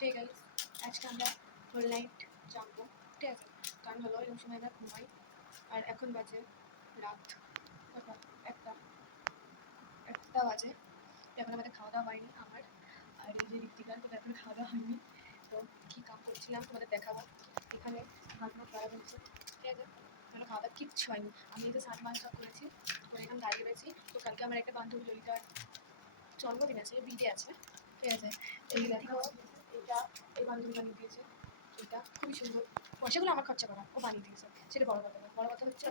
ঠিক আছে, আজকে আমরা হোল নাইট জানবো, ঠিক আছে? কারণ হলো এরকম সময় আমরা ঘুমাই। আর এখন বাজে রাত একটা একটা বাজে। এখন আমাদের খাওয়া দাওয়া হয়নি আমার আর এই যে ঋতিকার, তো এখন খাওয়া দাওয়া হয়নি। তো কী কাম করছিলাম তোমাদের দেখাবো। এখানে হাত মুখ ধরা বলছে, ঠিক আছে? এখানে খাওয়া দাওয়া কিচ্ছু হয়নি। আমি এই যে স্নান মান সব করেছি, করে এখানে দাঁড়িয়ে রয়েছি। তো কালকে আমার একটা বান্ধবী ললিতার জন্মদিন আছে, বিয়ে আছে, ঠিক আছে? এই দেখো, এটা এই বান্ধবী বানিয়ে দিয়েছে। এটা খুবই সুন্দর। পয়সাগুলো আমার খরচা করা, ও বানিয়ে দিয়েছে। সেটা বড় কথা না, বড় কথা হচ্ছে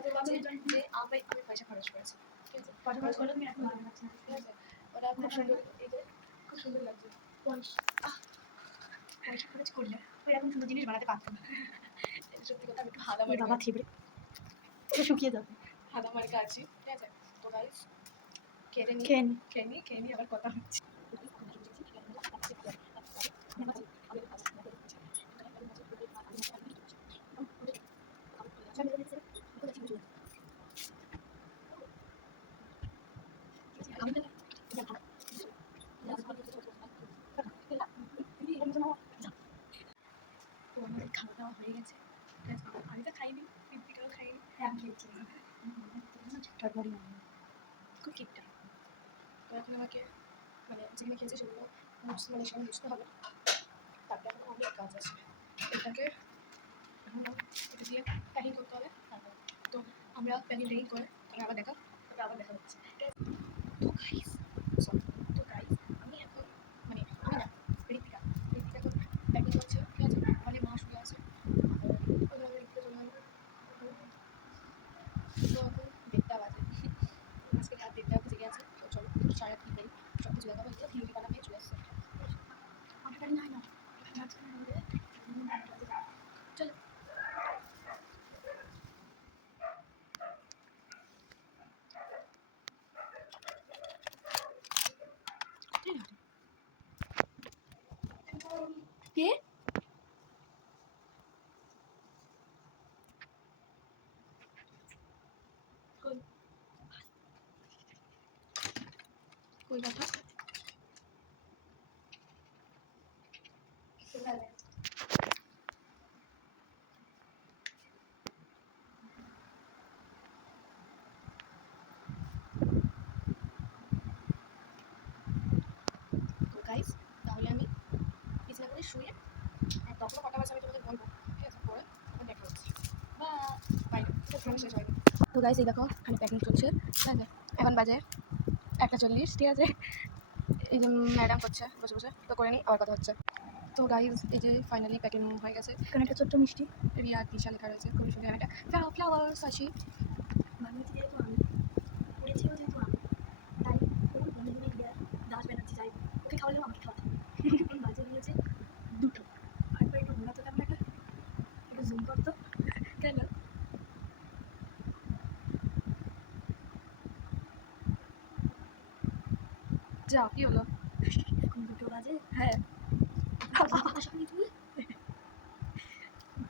যে আমি পয়সা খরচ করেছি, ঠিক আছে? পয়সা খরচ করলে তুমি এখন ভালো লাগছে, ঠিক আছে? ওটা খুব সুন্দর, এই যে খুব সুন্দর লাগছে। পয়সা খরচ করলে ওই এরকম সুন্দর জিনিস বানাতে পারতাম না। সত্যি কথা, আমি একটু হাদা মার্কা, বাবা থেবড়ে শুকিয়ে যাবে, হাদা মার্কা আছি, ঠিক আছে? তো গাইস খেয়ে নি আবার কথা হচ্ছে। তো আমাদের খাওয়া দাওয়া হয়ে গেছে, ঠিক আছে? আমি তো খাইনি, ঋতিকাও খাইনি, আমি খেয়েছি খুব কিপটা। তো এখন আমাকে মানে যেখানে খেয়েছে সেগুলো মানে সবাই বুঝতে হবে। তারপরে এখন অনেক কাজ আছে, এটাকে এখন এটা দিয়ে প্যাকিং করতে হবে। তারপর তো আমরা প্যাকিং রেডি করে আবার দেখা হচ্ছে। তো গাইস, সরি, তো গাইস আমি এখন মানে আমি না, ঋতিকা এখন প্যাকিং করছে, ঠিক আছে? মানে মা শুয়ে আছে, ওইভাবে ঋতিকা চলে গেল। তো এখন 1:30 বাজে, আজকে রাত 1:30 বেজে গেছে। তো চলো সারা রাত কী করি সব কিছু দেখাবো। হিন্দি পানা পেয়ে চলে এসছে, আমার গাড়ি নাই না, চলো। কে কই কথা তো গাইস, তাহলে আমি বিছানা করে শুয়ে আর তখনও কটা বাজে আমি তোমাদের বলবো, ঠিক আছে? পরে আবার দেখা হচ্ছে বা বাইরে শেষ হয়নি। তো গাইস এই দেখো এখানে প্যাকিং চলছে, ঠিক আছে? এখন বাজে 1:40, ঠিক আছে? এই যে ম্যাডাম করছে বসে বসে, তো করে নিই আবার কথা হচ্ছে। তো গাইস এই যে ফাইনালি প্যাকিং হয়ে গেছে। এখানে একটা ছোট্ট মিষ্টি রিয়া দিশা লেখা রয়েছে, খুবই সুন্দর। একটা ফ্লাওয়ার্স আছে, বানিয়েছি যেহেতু আমি, করেছিও যেহেতু আমি, তাই কোনো বন্ধুগুলি রিয়া দাস ব্যানার্জি যাই ওকে খাওয়ালেও আমাকে খাওয়াতে হবে। বাজে হয়েছে 2টো। আরেকবার একটু ঘোরাতো তেমন একটা, একটু জুম করতো কেন? যাও, কি হলো? এখন 2টো বাজে, হ্যাঁ। আশা করি তুমি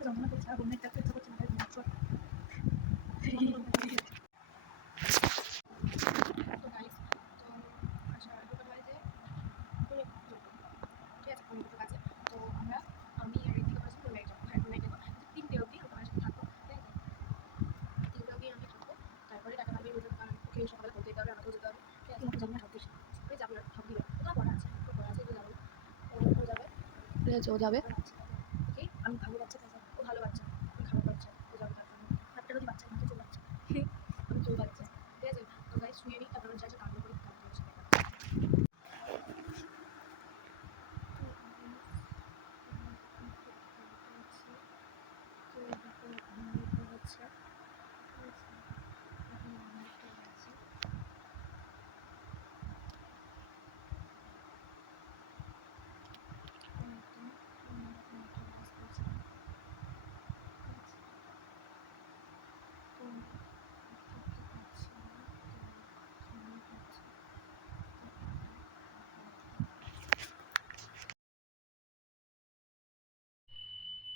রমনা করছে আর ঘুমের টাকা ইচ্ছা করছে না, তাই ঘুমাচ্ছ। তো গাইস, তো আচ্ছা 2টো বাজে, ঠিক আছে? 2টো বাজে। তো আমি আর ঋতিকা বলছি হোল নাইট যাবো, হ্যাঁ হোল নাইট যাবো 3টে অবধি তোমার সাথে থাকবো, ঠিক আছে? 3টে অবধি আমি থাকবো, তারপরে টাকা পাবি ওকে সকালে পড়তে যেতে হবে, আমাকেও যেতে হবে, ঠিক আছে? যাবো না, ভাবছিস যাবো না, ভাববি না, ওটা পড়া আছে, তো পড়া আছে, যাবো ও যাবে, ঠিক আছে? ও যাবে,